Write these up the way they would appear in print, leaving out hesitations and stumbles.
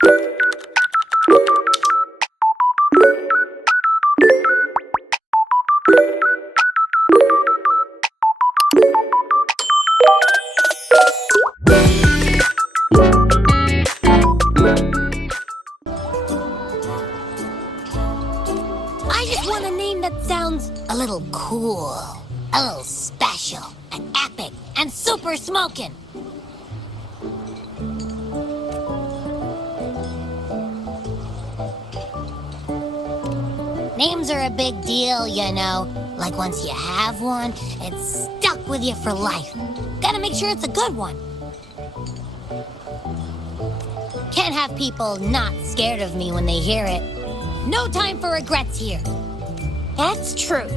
I just want a name that sounds a little cool, a little special, and epic, and super smoking. Names are a big deal, you know. Like once you have one, it's stuck with you for life. Gotta make sure it's a good one. Can't have people not scared of me when they hear it. No time for regrets here. That's true.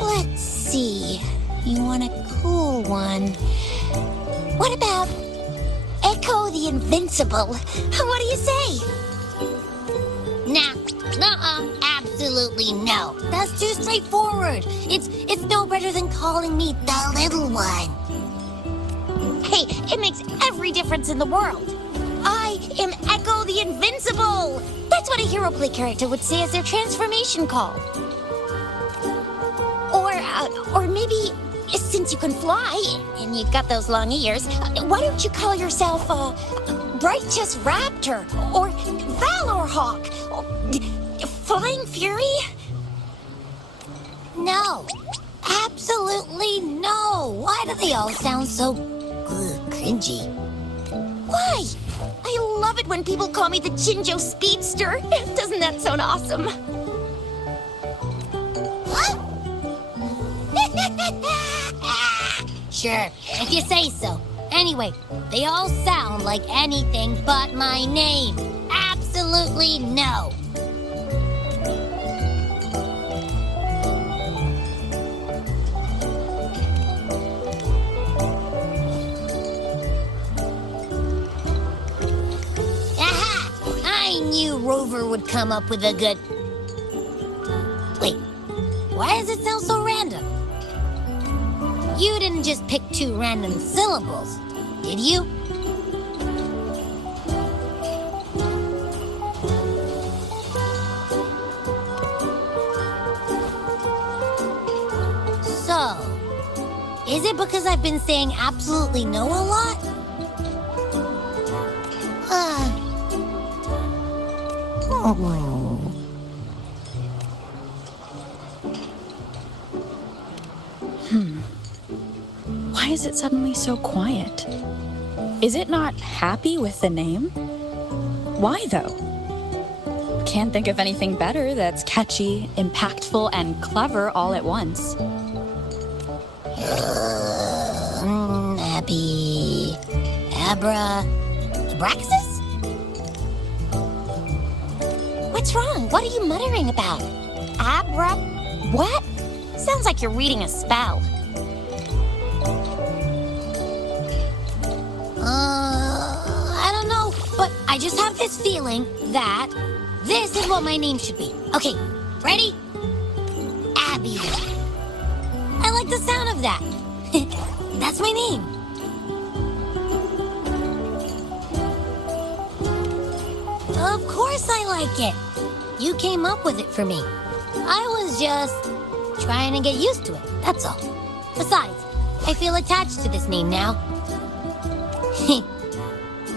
Let's see. You want a cool one. What about Echo the Invincible? What do you say? Nah, nuh-uh, absolutely no. That's too straightforward. It's no better than calling me the little one. Hey, it makes every difference in the world. I am Echo the Invincible! That's what a hero play character would say as their transformation call. Or maybe, since you can fly, and you've got those long ears, why don't you call yourself, Righteous Raptor, or Valor Hawk, or Flying Fury? No, absolutely no. Why do they all sound so cringy? Why? I love it when people call me the Jinjo Speedster. Doesn't that sound awesome? Sure, if you say so. Anyway, they all sound like anything but my name. Absolutely no. Aha! I knew Rover would come up with a good... Wait, why does it sound so random? You didn't just pick two random syllables, did you? So, is it because I've been saying absolutely no a lot? Why is it suddenly so quiet? Is it not happy with the name? Why, though? Can't think of anything better that's catchy, impactful, and clever all at once. Abby... Abra... Abraxas? What's wrong? What are you muttering about? Abra... what? Sounds like you're reading a spell. I don't know, but I just have this feeling that this is what my name should be. Okay, ready? Abby. I like the sound of that. That's my name. Of course I like it. You came up with it for me. I was just trying to get used to it, that's all. Besides, I feel attached to this name now.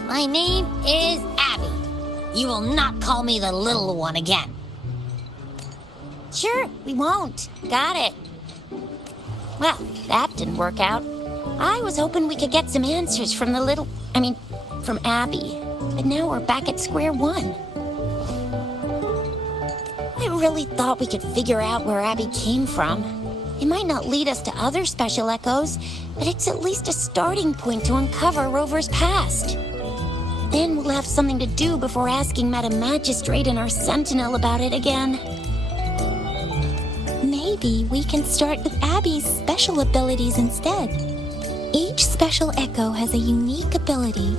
My name is Abby. You will not call me the little one again. Sure, we won't. Got it. Well, that didn't work out. I was hoping we could get some answers from from Abby. But now we're back at square one. I really thought we could figure out where Abby came from. It might not lead us to other special echoes, but it's at least a starting point to uncover Rover's past. Then we'll have something to do before asking Madam Magistrate and our Sentinel about it again. Maybe we can start with Abby's special abilities instead. Each special echo has a unique ability.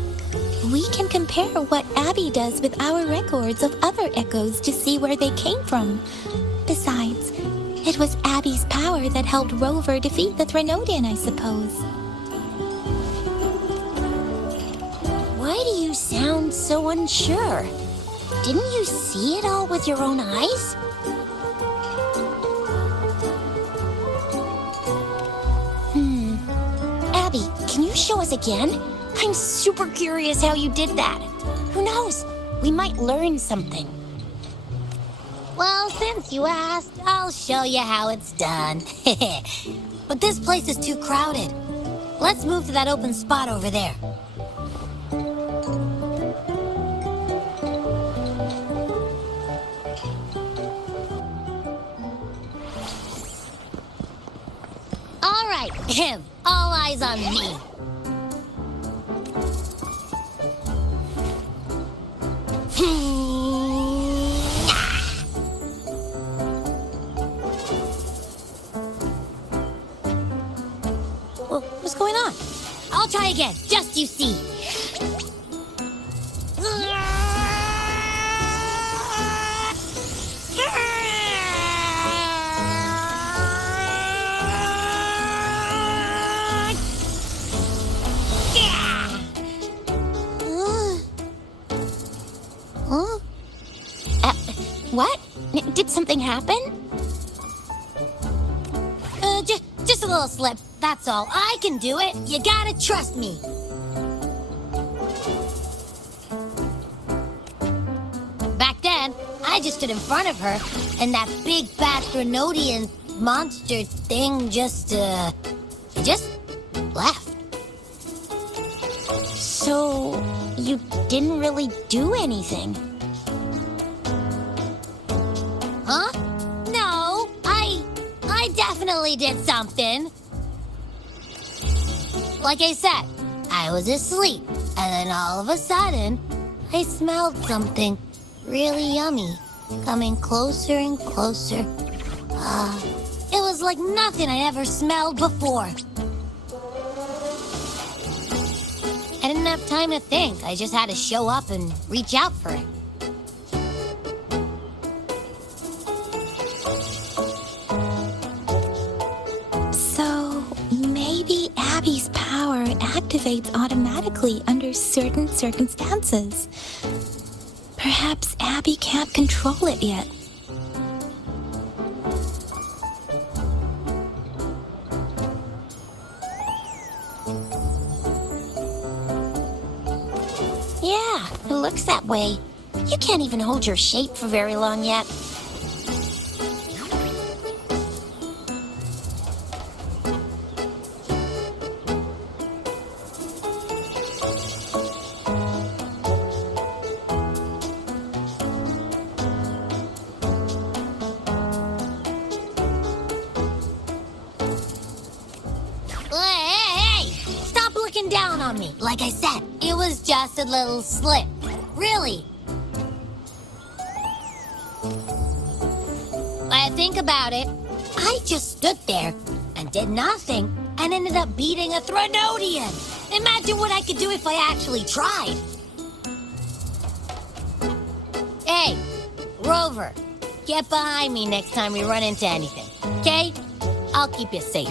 We can compare what Abby does with our records of other echoes to see where they came from. Besides, it was Abby's power that helped Rover defeat the Threnodian, I suppose. Why do you sound so unsure? Didn't you see it all with your own eyes? Abby, can you show us again? I'm super curious how you did that. Who knows? We might learn something. Well, since you asked, I'll show you how it's done. But this place is too crowded. Let's move to that open spot over there. All right, all eyes on me. What's going on? I'll try again, just you see. Huh? What? Did something happen? Just a little slip, that's all. I can do it. You gotta trust me. Back then, I just stood in front of her, and that big bad Threnodian monster thing just left. So, you didn't really do anything? Huh? No, I definitely did something. Like I said, I was asleep, and then all of a sudden, I smelled something really yummy coming closer and closer. It was like nothing I ever smelled before. I didn't have time to think. I just had to show up and reach out for it. So, maybe Abby's power activates automatically under certain circumstances. Perhaps Abby can't control it yet. Yeah, it looks that way. You can't even hold your shape for very long yet. Hey! Stop looking down on me. Like I said, it was just a little slip. Really. When I think about it, I just stood there and did nothing and ended up beating a Threnodian. Imagine what I could do if I actually tried. Hey, Rover, get behind me next time we run into anything, okay? I'll keep you safe.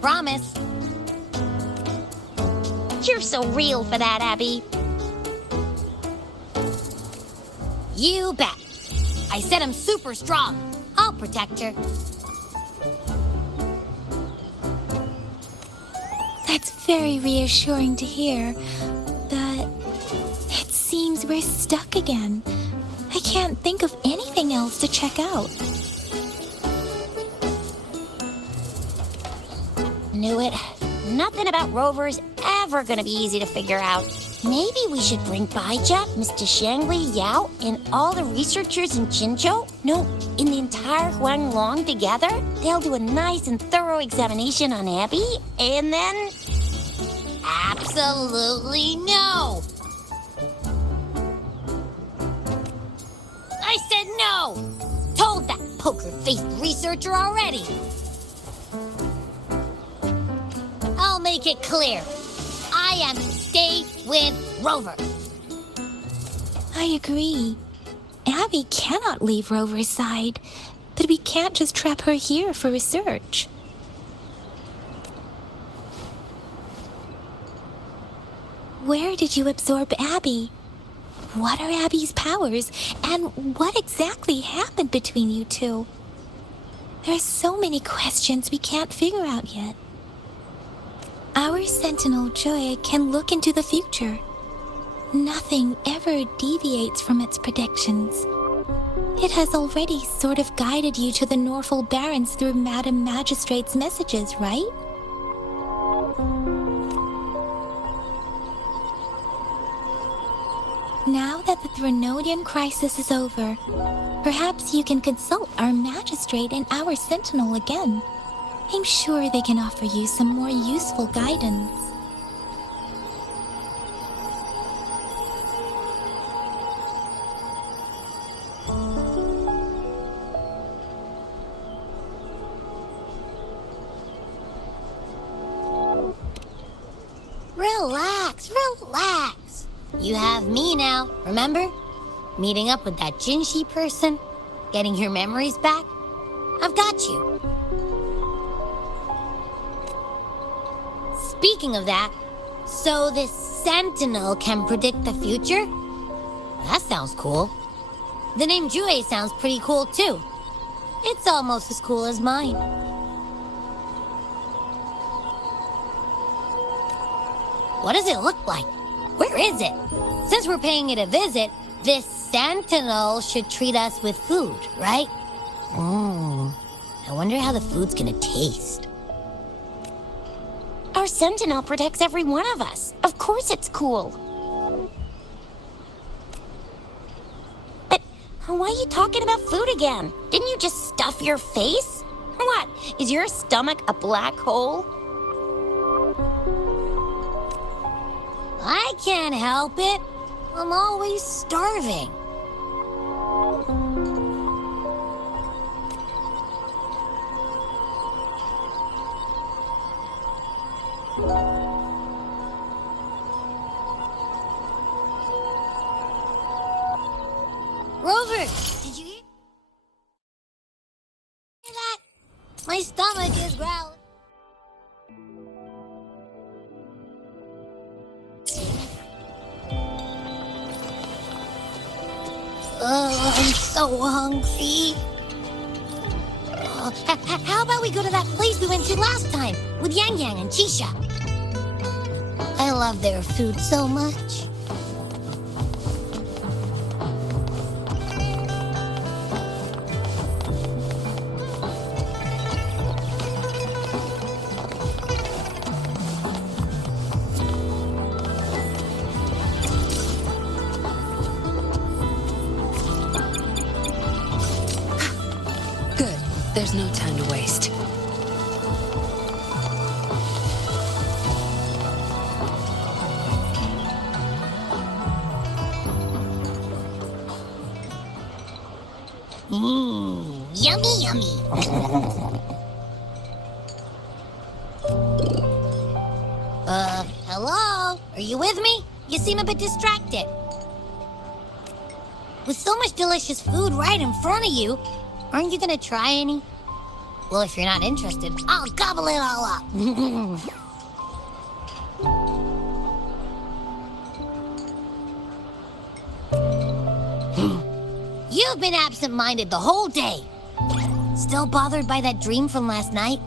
Promise. You're so real for that, Abby. You bet. I said I'm super strong. I'll protect her. That's very reassuring to hear, but it seems we're stuck again. I can't think of anything else to check out. Knew it. Nothing about Rover's ever gonna be easy to figure out. Maybe we should bring Baija, Mr. Shangli, Yao, and all the researchers in Jinzhou? No, in the entire Huanglong together? They'll do a nice and thorough examination on Abby, and then... Absolutely no! I said no! Told that poker-faced researcher already! I'll make it clear. I am to stay with Rover. I agree. Abby cannot leave Rover's side, but we can't just trap her here for research. Where did you absorb Abby? What are Abby's powers, and what exactly happened between you two? There are so many questions we can't figure out yet. Our Sentinel, Joy, can look into the future. Nothing ever deviates from its predictions. It has already sort of guided you to the Norfolk Barrens through Madam Magistrate's messages, right? Now that the Threnodian crisis is over, perhaps you can consult our Magistrate and our Sentinel again. I'm sure they can offer you some more useful guidance. Relax, relax. You have me now, remember? Meeting up with that Jinshi person, getting your memories back. I've got you. Speaking of that, so this Sentinel can predict the future? That sounds cool. The name Jue sounds pretty cool too. It's almost as cool as mine. What does it look like? Where is it? Since we're paying it a visit, this Sentinel should treat us with food, right? I wonder how the food's gonna taste. Our Sentinel protects every one of us. Of course it's cool. But why are you talking about food again? Didn't you just stuff your face? What? Is your stomach a black hole? I can't help it. I'm always starving. Rover, did you hear that? My stomach is growling. Oh, I'm so hungry. How about we go to that place we went to last time with Yang Yang and Chisha? I love their food so much. Good. There's no time to waste. Yummy, yummy. Hello? Are you with me? You seem a bit distracted. With so much delicious food right in front of you, aren't you gonna try any? Well, if you're not interested, I'll gobble it all up. You've been absent-minded the whole day. Still bothered by that dream from last night?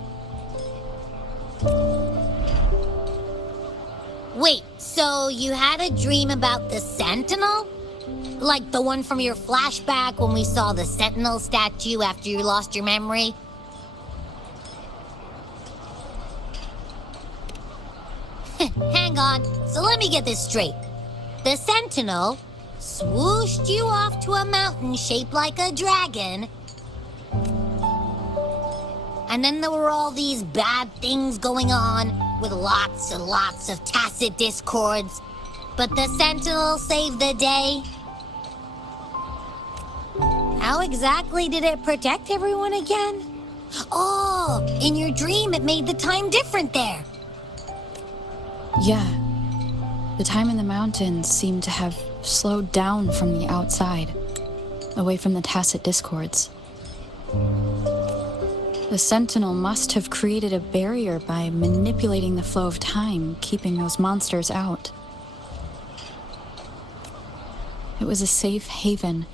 Wait, so you had a dream about the Sentinel? Like the one from your flashback when we saw the Sentinel statue after you lost your memory? Hang on, so let me get this straight. The Sentinel swooshed you off to a mountain shaped like a dragon. And then there were all these bad things going on with lots and lots of tacit discords. But the Sentinel saved the day. How exactly did it protect everyone again? Oh, in your dream it made the time different there. Yeah. The time in the mountains seemed to have slowed down from the outside, away from the tacit discords. The Sentinel must have created a barrier by manipulating the flow of time, keeping those monsters out. It was a safe haven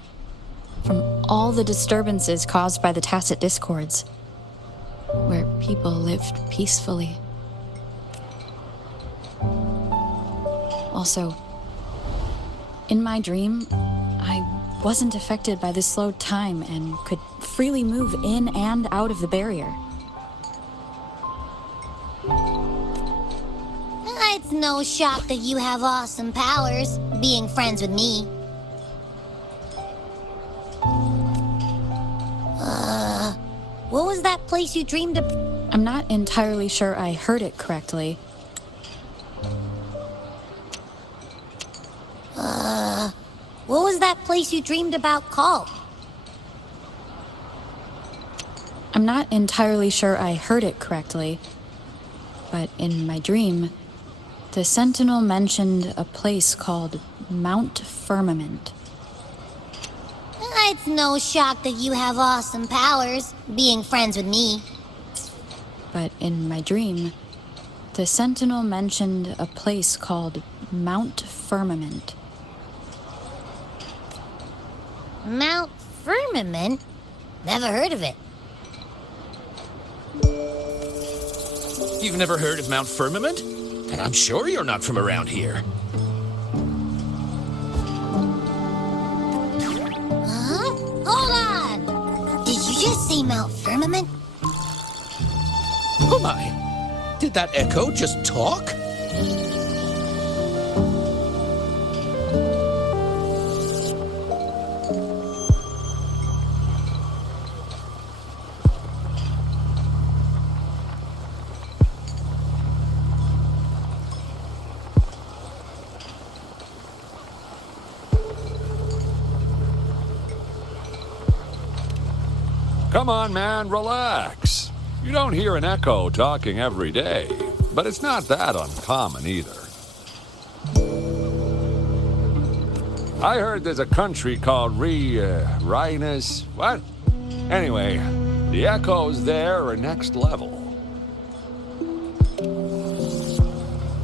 from all the disturbances caused by the Tacit Discords, where people lived peacefully. Also, in my dream, I wasn't affected by the slowed time and could freely move in and out of the barrier. It's no shock that you have awesome powers, being friends with me. What was that place you dreamed of? I'm not entirely sure I heard it correctly. What was that place you dreamed about called? I'm not entirely sure I heard it correctly, but in my dream, the Sentinel mentioned a place called Mount Firmament. It's no shock that you have awesome powers, being friends with me. But in my dream, the Sentinel mentioned a place called Mount Firmament. Mount Firmament? Never heard of it. You've never heard of Mount Firmament? And I'm sure you're not from around here. Huh? Hold on! Did you just say Mount Firmament? Oh my! Did that echo just talk? Come on, man, relax. You don't hear an echo talking every day, but it's not that uncommon either. I heard there's a country called Rhinus. What? Anyway, the echoes there are next level.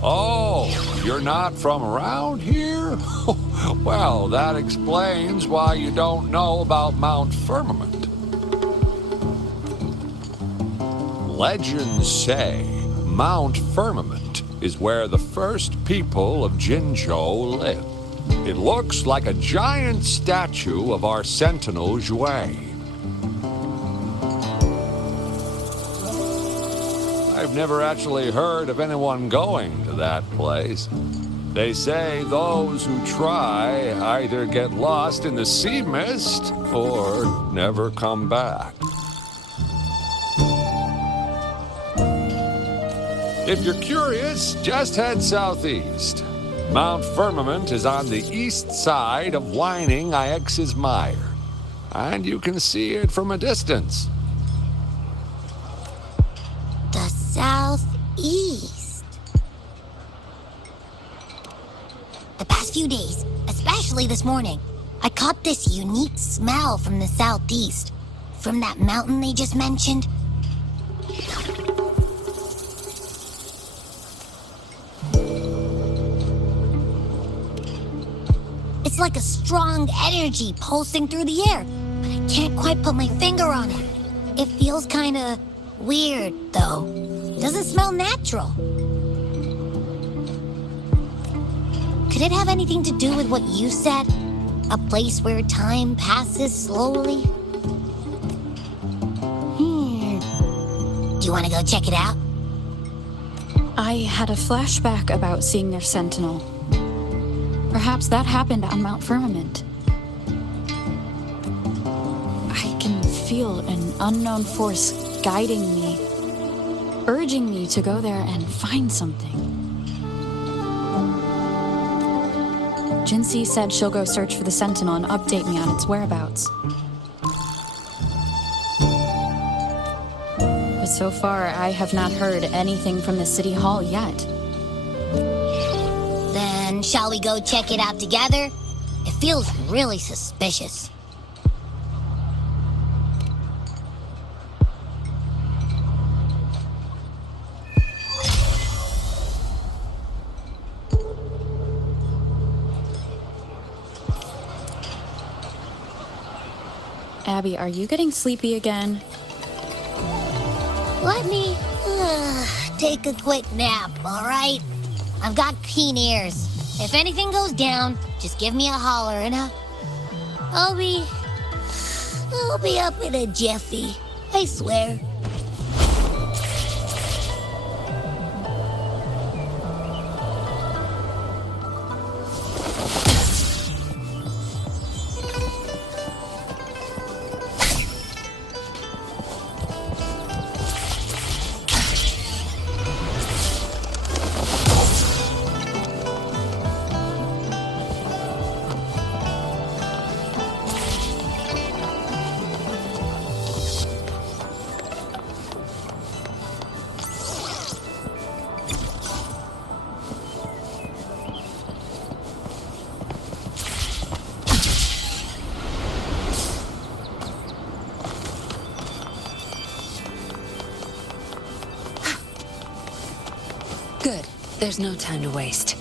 Oh, you're not from around here? Well, that explains why you don't know about Mount Firmament. Legends say Mount Firmament is where the first people of Jinzhou lived. It looks like a giant statue of our Sentinel Zhui. I've never actually heard of anyone going to that place. They say those who try either get lost in the sea mist or never come back. If you're curious, just head southeast. Mount Firmament is on the east side of whining Iex's Mire, and you can see it from a distance. The southeast. The past few days, especially this morning, I caught this unique smell from the southeast. From that mountain they just mentioned. It's like a strong energy pulsing through the air, but I can't quite put my finger on it. It feels kinda weird, though. Doesn't smell natural. Could it have anything to do with what you said? A place where time passes slowly? Do you want to go check it out? I had a flashback about seeing their Sentinel. Perhaps that happened on Mount Firmament. I can feel an unknown force guiding me, urging me to go there and find something. Jinxie said she'll go search for the Sentinel and update me on its whereabouts. But so far, I have not heard anything from the City Hall yet. Then shall we go check it out together? It feels really suspicious. Abby, are you getting sleepy again? Let me take a quick nap, all right? I've got keen ears. If anything goes down, just give me a holler and I'll be up in a jiffy. I swear. Good. There's no time to waste.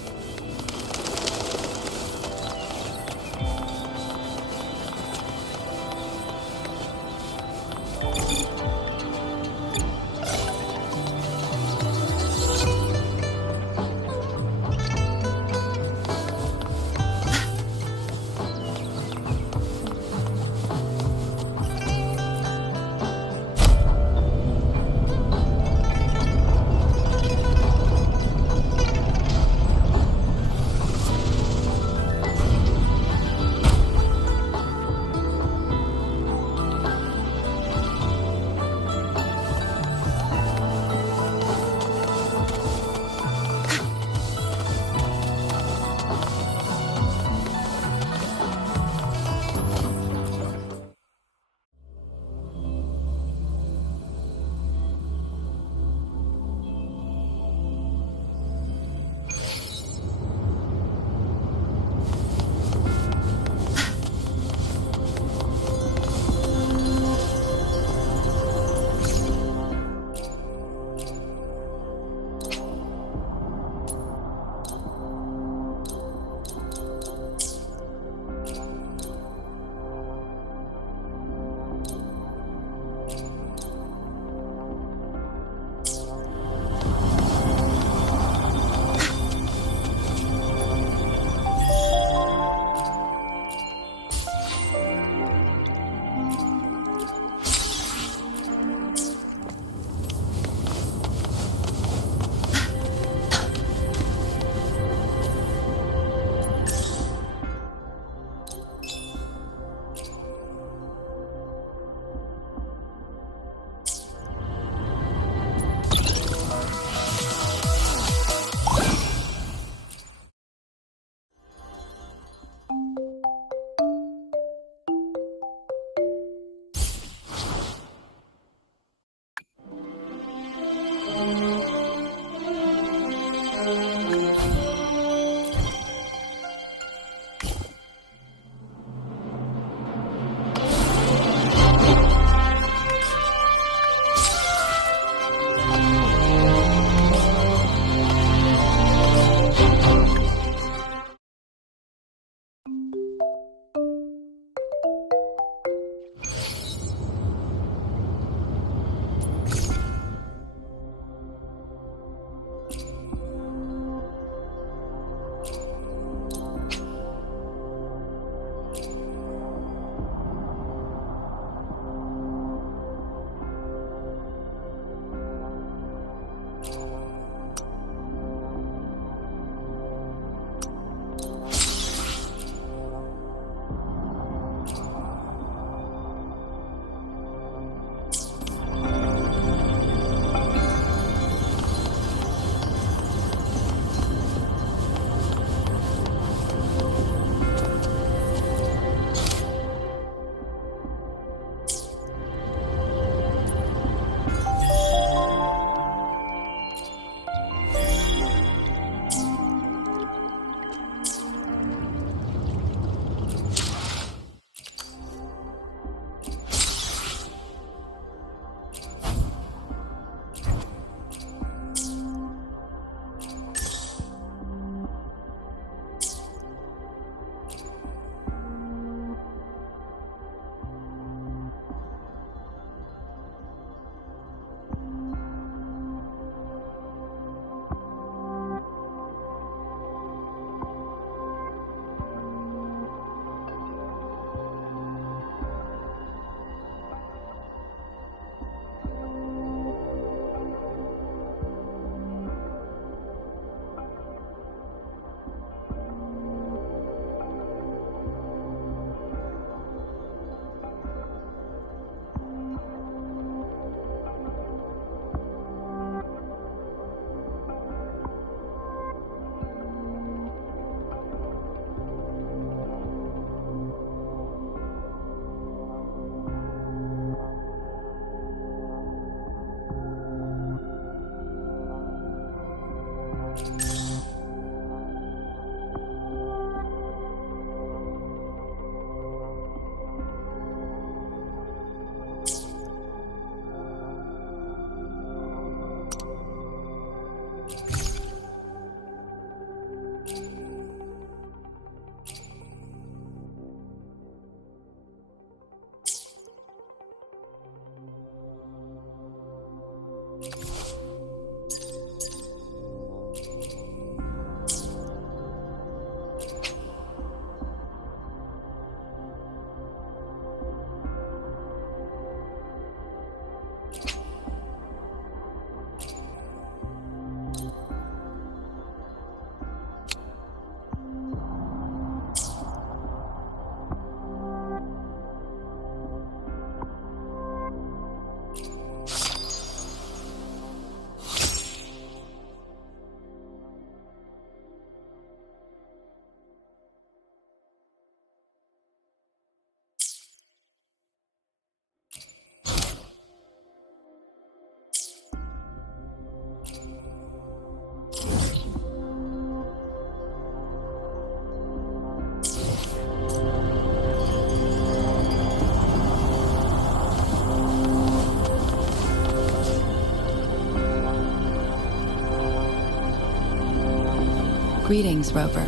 Greetings, Rover.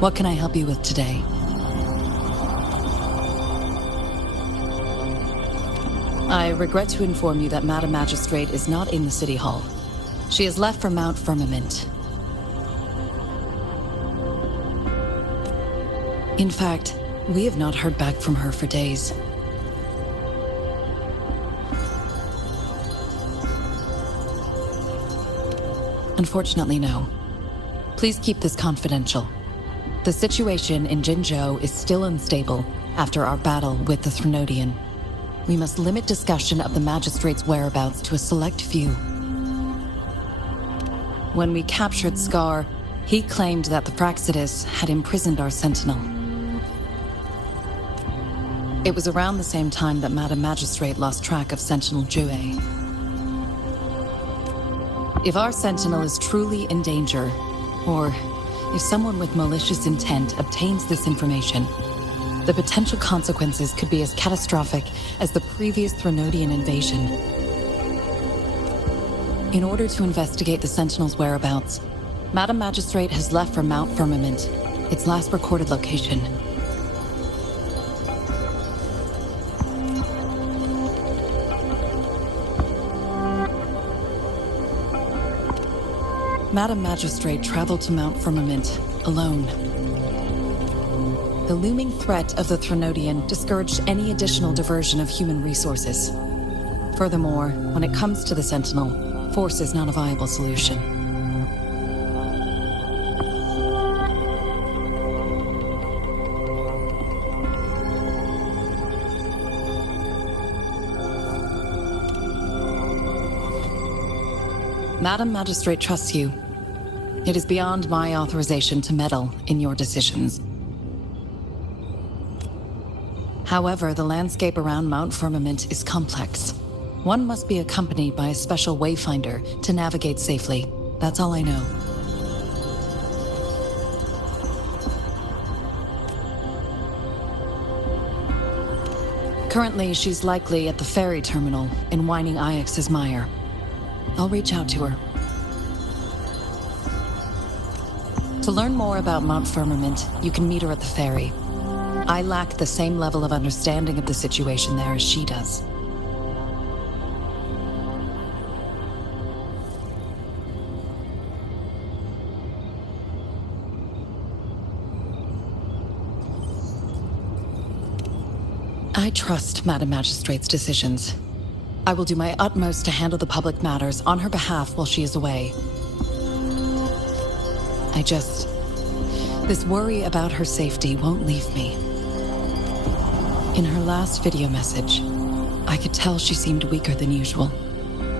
What can I help you with today? I regret to inform you that Madam Magistrate is not in the City Hall. She has left for Mount Firmament. In fact, we have not heard back from her for days. Unfortunately, no. Please keep this confidential. The situation in Jinzhou is still unstable after our battle with the Threnodian. We must limit discussion of the Magistrate's whereabouts to a select few. When we captured Scar, he claimed that the Praxidus had imprisoned our Sentinel. It was around the same time that Madam Magistrate lost track of Sentinel Jue. If our Sentinel is truly in danger, or if someone with malicious intent obtains this information, the potential consequences could be as catastrophic as the previous Threnodian invasion. In order to investigate the Sentinel's whereabouts, Madam Magistrate has left for Mount Firmament, its last recorded location. Madam Magistrate traveled to Mount Firmament alone. The looming threat of the Threnodian discouraged any additional diversion of human resources. Furthermore, when it comes to the Sentinel, force is not a viable solution. Madam Magistrate trusts you. It is beyond my authorization to meddle in your decisions. However, the landscape around Mount Firmament is complex. One must be accompanied by a special wayfinder to navigate safely. That's all I know. Currently, she's likely at the ferry terminal in Whining Ix's Mire. I'll reach out to her. To learn more about Mount Firmament, you can meet her at the ferry. I lack the same level of understanding of the situation there as she does. I trust Madam Magistrate's decisions. I will do my utmost to handle the public matters on her behalf while she is away. This worry about her safety won't leave me. In her last video message, I could tell she seemed weaker than usual,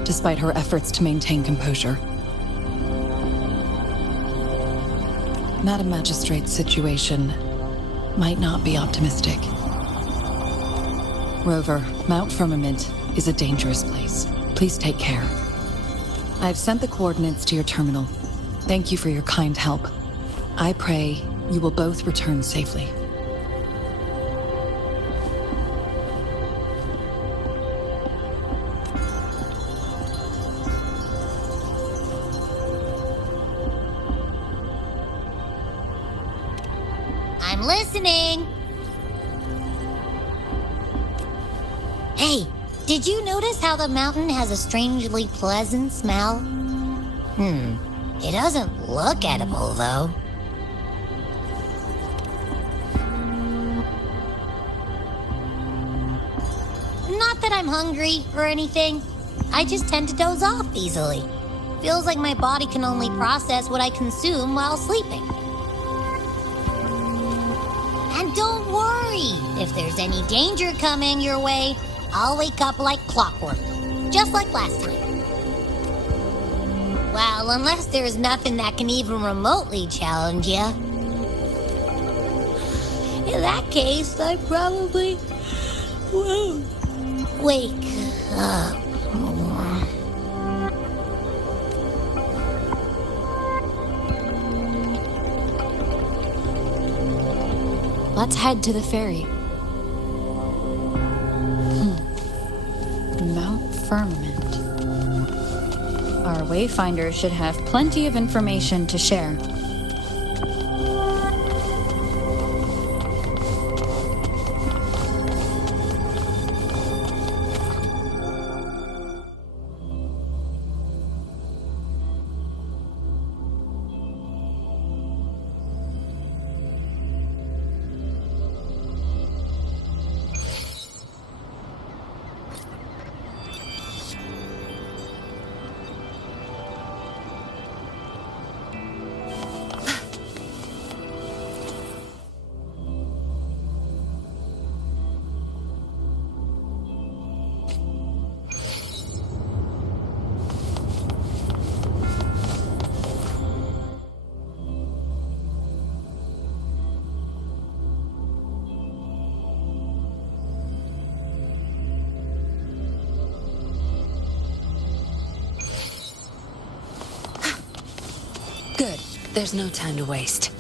despite her efforts to maintain composure. Madam Magistrate's situation might not be optimistic. Rover, Mount Firmament is a dangerous place. Please take care. I've sent the coordinates to your terminal. Thank you for your kind help. I pray you will both return safely. I'm listening. Hey, did you notice how the mountain has a strangely pleasant smell? It doesn't look edible, though. Not that I'm hungry or anything. I just tend to doze off easily. Feels like my body can only process what I consume while sleeping. And don't worry, if there's any danger coming your way, I'll wake up like clockwork, just like last time. Well, unless there's nothing that can even remotely challenge you. In that case, I probably won't wake up. Let's head to the ferry. Mount Firmament. Our Wayfinder should have plenty of information to share. Good. There's no time to waste.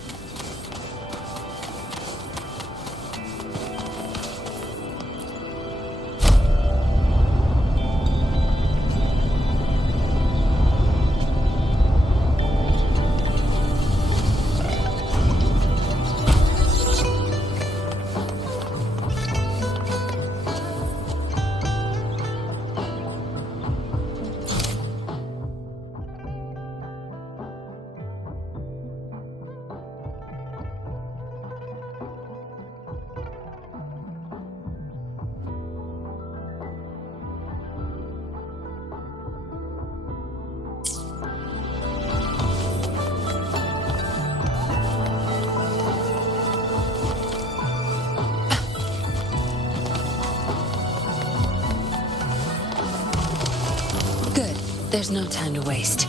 Good. There's no time to waste.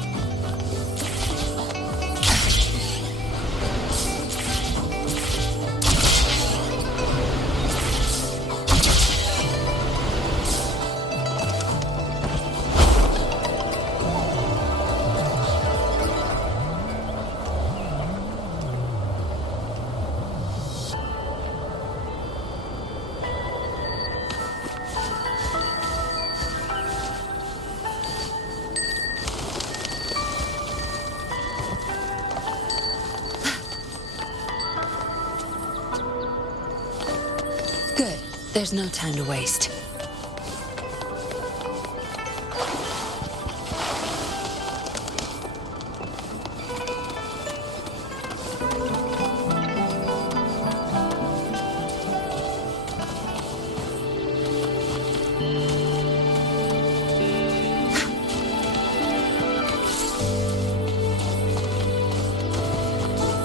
Good. There's no time to waste.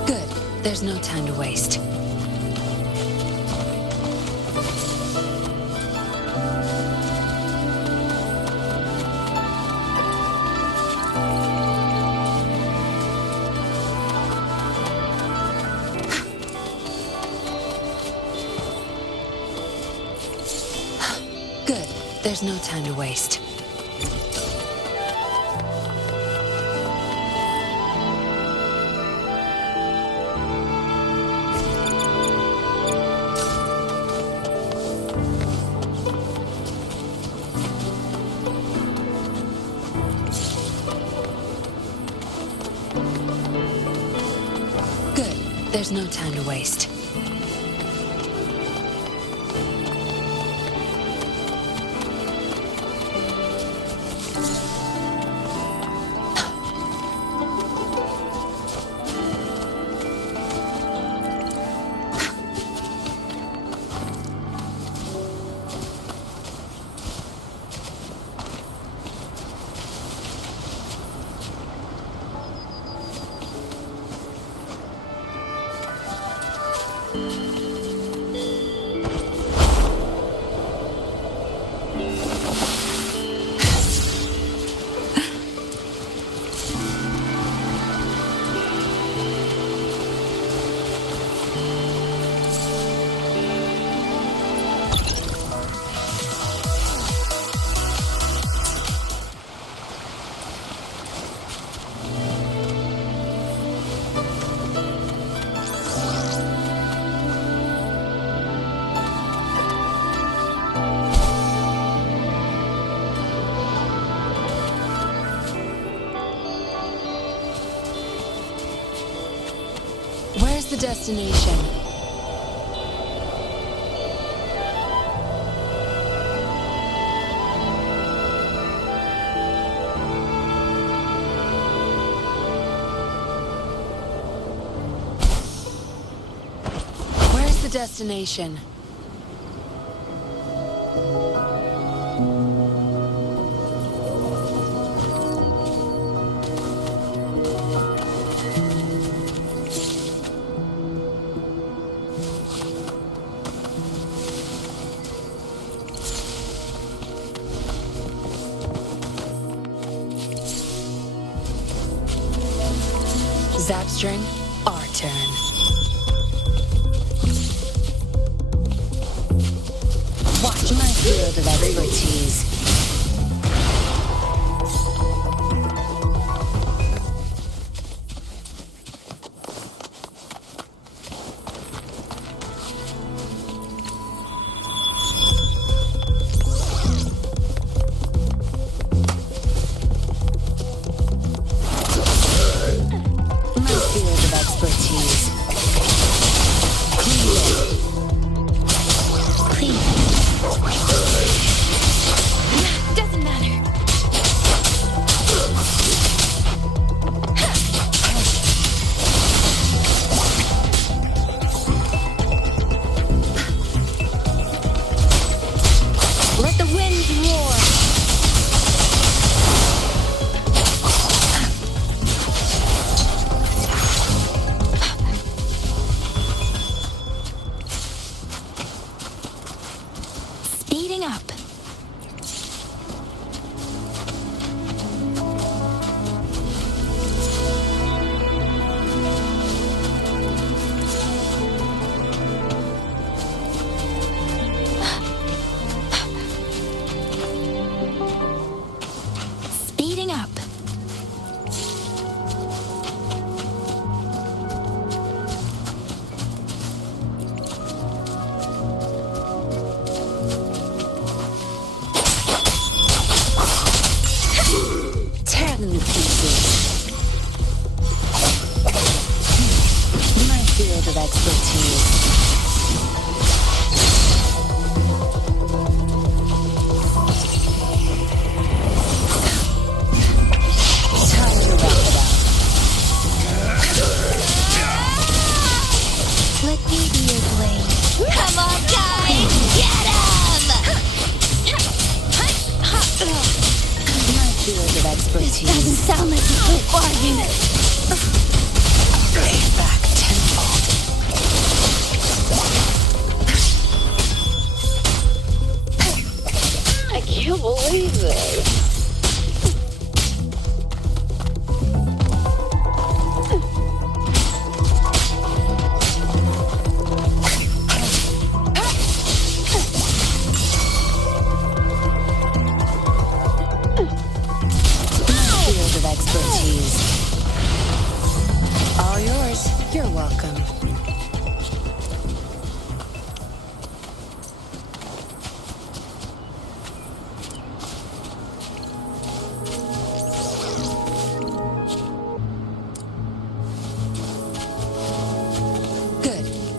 Good. There's no time to waste. Good. There's no time to waste. Good. There's no time to waste. the destination? Where's the destination? Zapstring, our turn. Watch my field of expertise.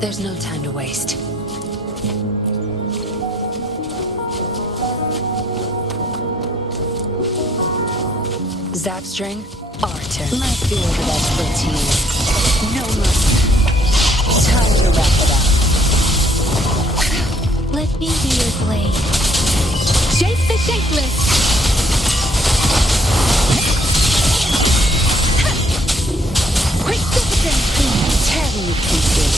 There's no time to waste. Zapstring, our turn. My field of expertise. No mercy. Time to wrap it up. Let me be your blade. Shape the shapeless! Precipitant! Tear them to pieces.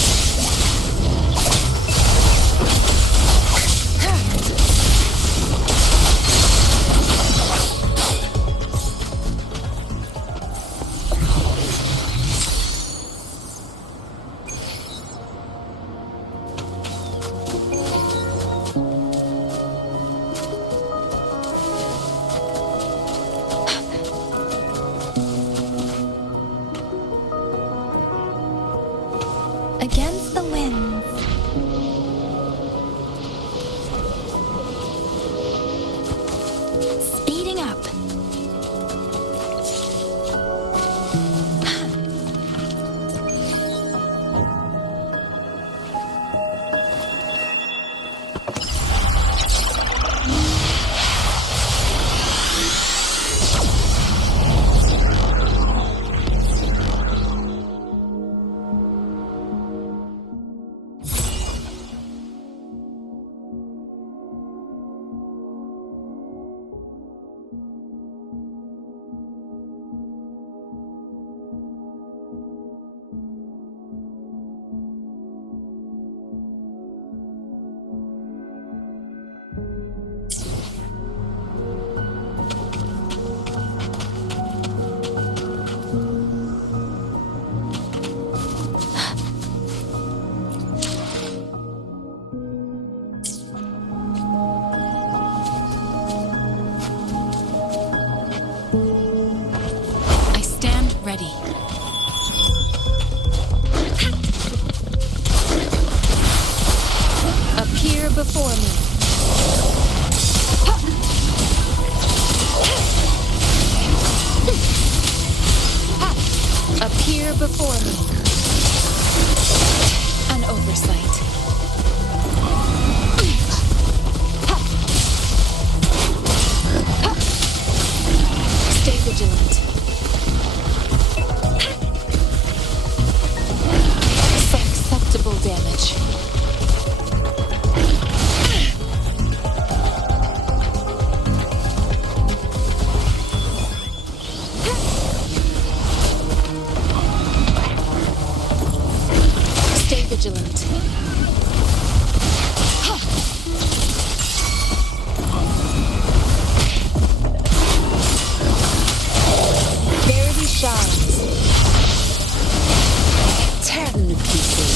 vigilant. Barely shines. Tear them to pieces.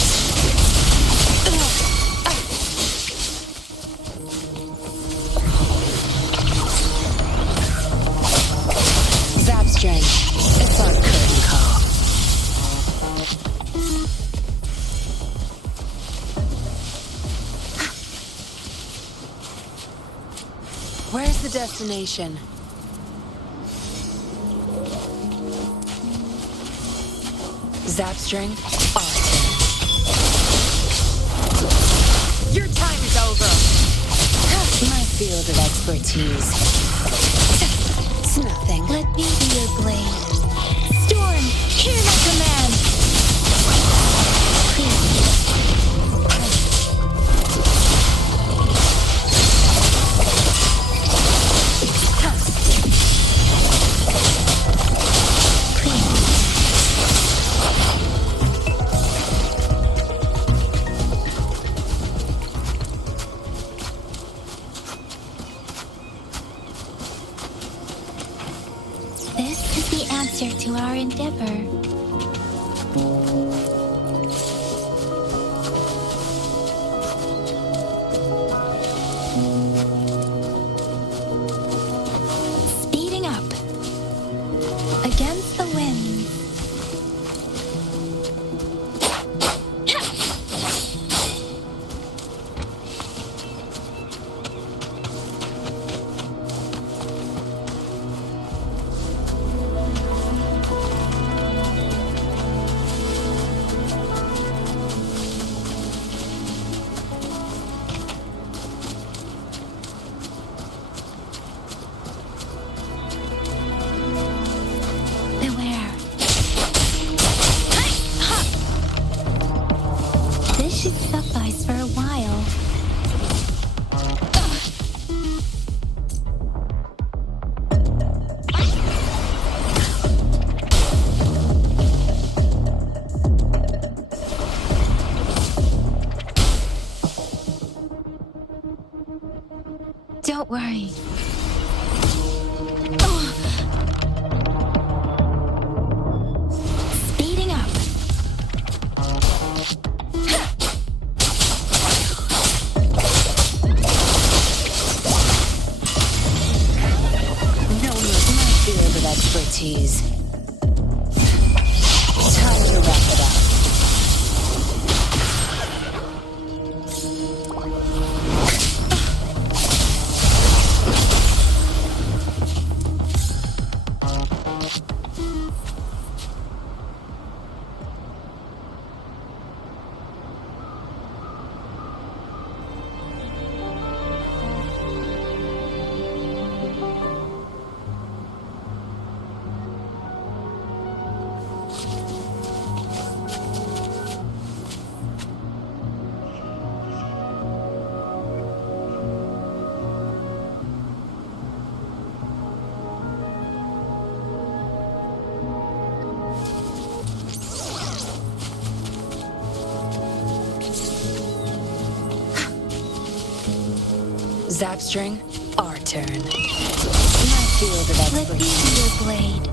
Zapstring. It's our curtain call. Where's the destination? Zapstring, Arton. Your time is over! My field of expertise. It's nothing. Let me be your blade. Storm, hear my command! This is the answer to our endeavor. Speeding up. Against the wind. Beware. This should suffice for a while. Don't worry. Speeding up. No move, my field of expertise. Time to wrap it up. Zapstring, our turn. My field of Let me expertise. be your blade.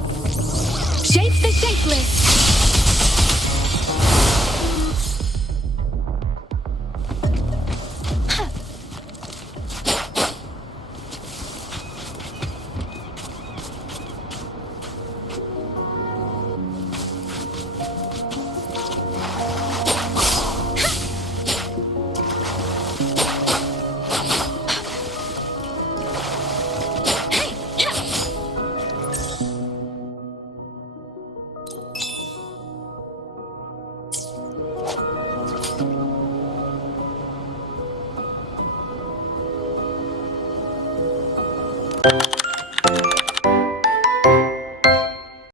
Shape the shapeless!